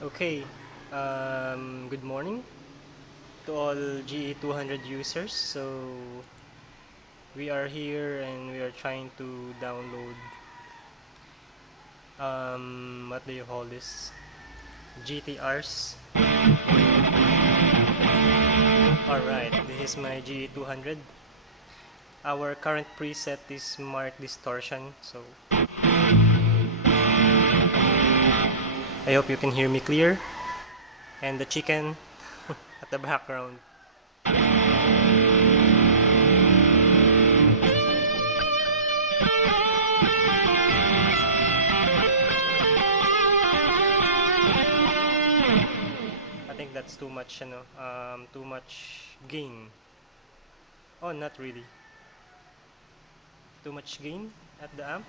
Okay, good morning to all GE200 users. So we are here and we are trying to download what do you call this? GTRs. Alright, this is my GE200. Our current preset is marked Distortion, so I hope you can hear me clear. And the chicken at the background. I think that's too much, too much gain. Oh, not really. Too much gain at the amp.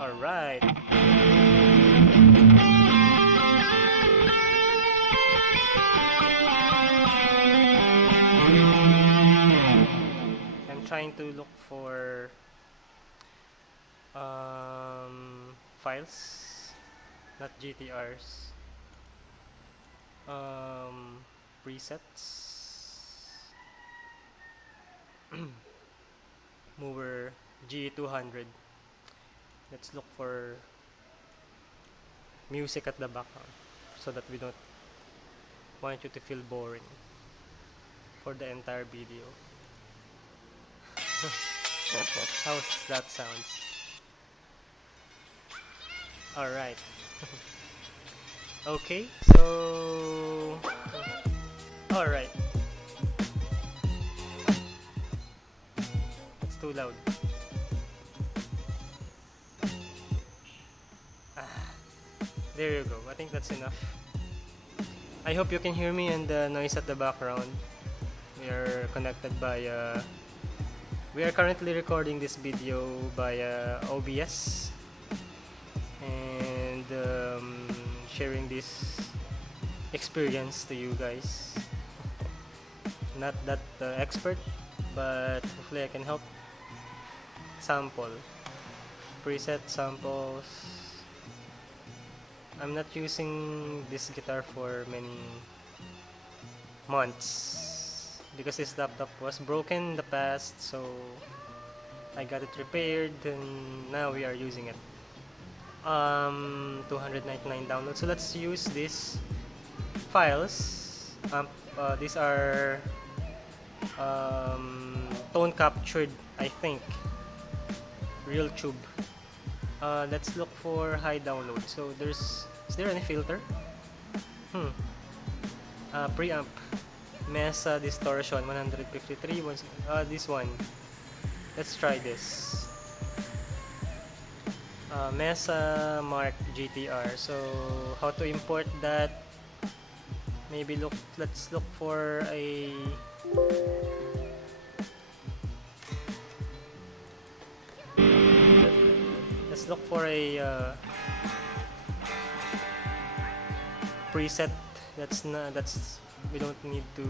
Alright. I'm trying to look for files, not GTRs. Presets. Mooer ge200. Let's look for music at the background so that we don't want you to feel boring for the entire video. How that sounds? Alright. Okay, so alright. It's too loud. There you go. I think that's enough. I hope you can hear me and the noise at the background. We are connected by we are currently recording this video by OBS and sharing this experience to you guys. Not that expert, but hopefully I can help. Sample, preset samples. I'm not using this guitar for many months because this laptop was broken in the past, so I got it repaired and now we are using it. 299 downloads. So let's use these files. These are tone captured, I think. Real tube. Let's look for high download. So is there any filter? Preamp. Mesa Distortion 153. This one. Let's try this. Mesa Mark GTR. So how to import that? Maybe let's look for a preset that's we don't need to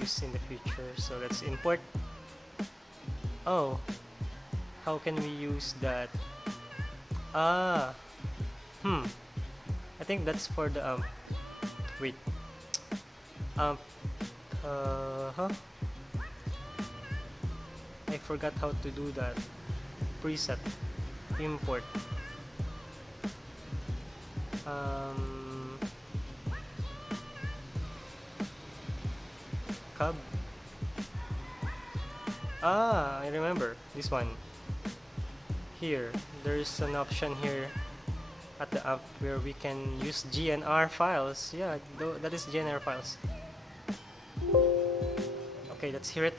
use in the future. So let's import. Oh, how can we use that? I think that's for the amp. Wait, amp. I forgot how to do that. Preset, import. Cub. I remember this one. Here, there's an option here at the app where we can use GNR files. Yeah, that is GNR files. Okay, let's hear it.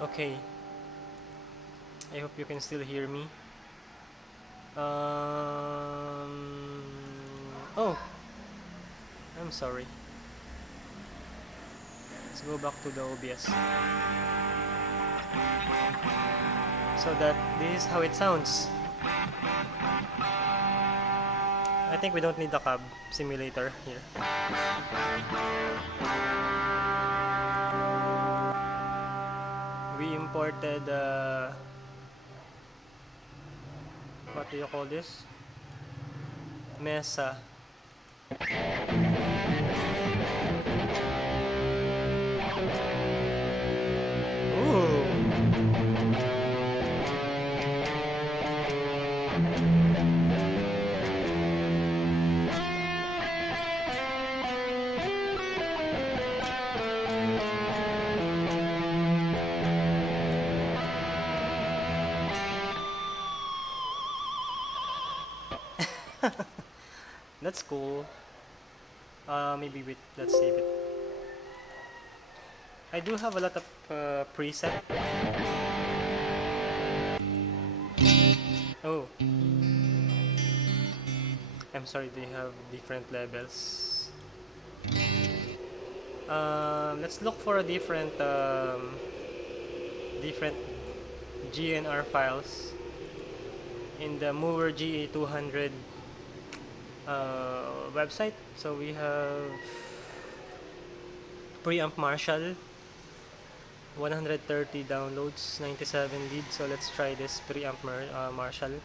Okay, I hope you can still hear me. Oh, I'm sorry. Let's go back to the OBS. So that this is how it sounds. I think we don't need the cab simulator here. We imported what do you call this? Mesa. Ooh. That's cool. Maybe let's save it. I do have a lot of preset. Oh, I'm sorry. They have different levels. Let's look for a different GNR files in the Mooer ge200 website. So we have preamp Marshall, 130 downloads, 97 leads. So let's try this preamp Marshall.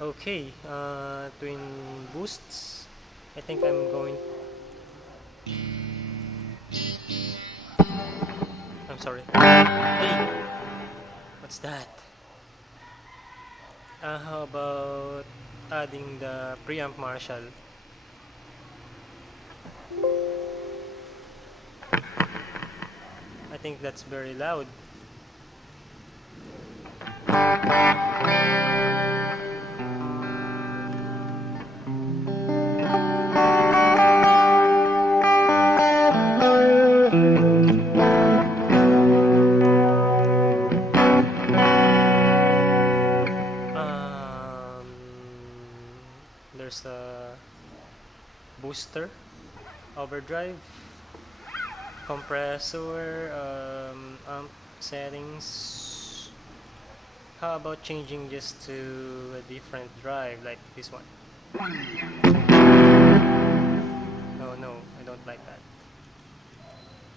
Okay, twin boosts. I think I'm going. I'm sorry. Hey, what's that? How about adding the preamp Marshall? I think that's very loud. There's a booster, overdrive, compressor, amp settings. How about changing this to a different drive like this one? Oh no, I don't like that.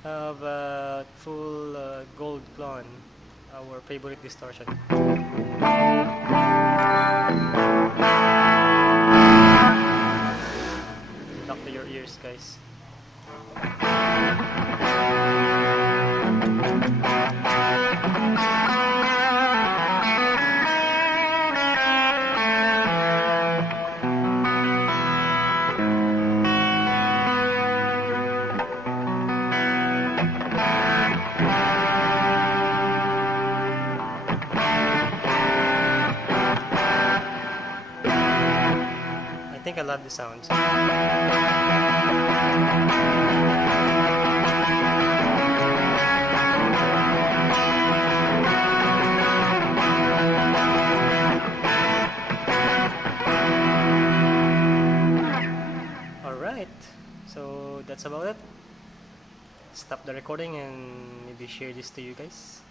How about full gold clone, our favorite distortion? Talk to your ears, guys. I think I love the sounds. Alright, so that's about it. Stop the recording and maybe share this to you guys.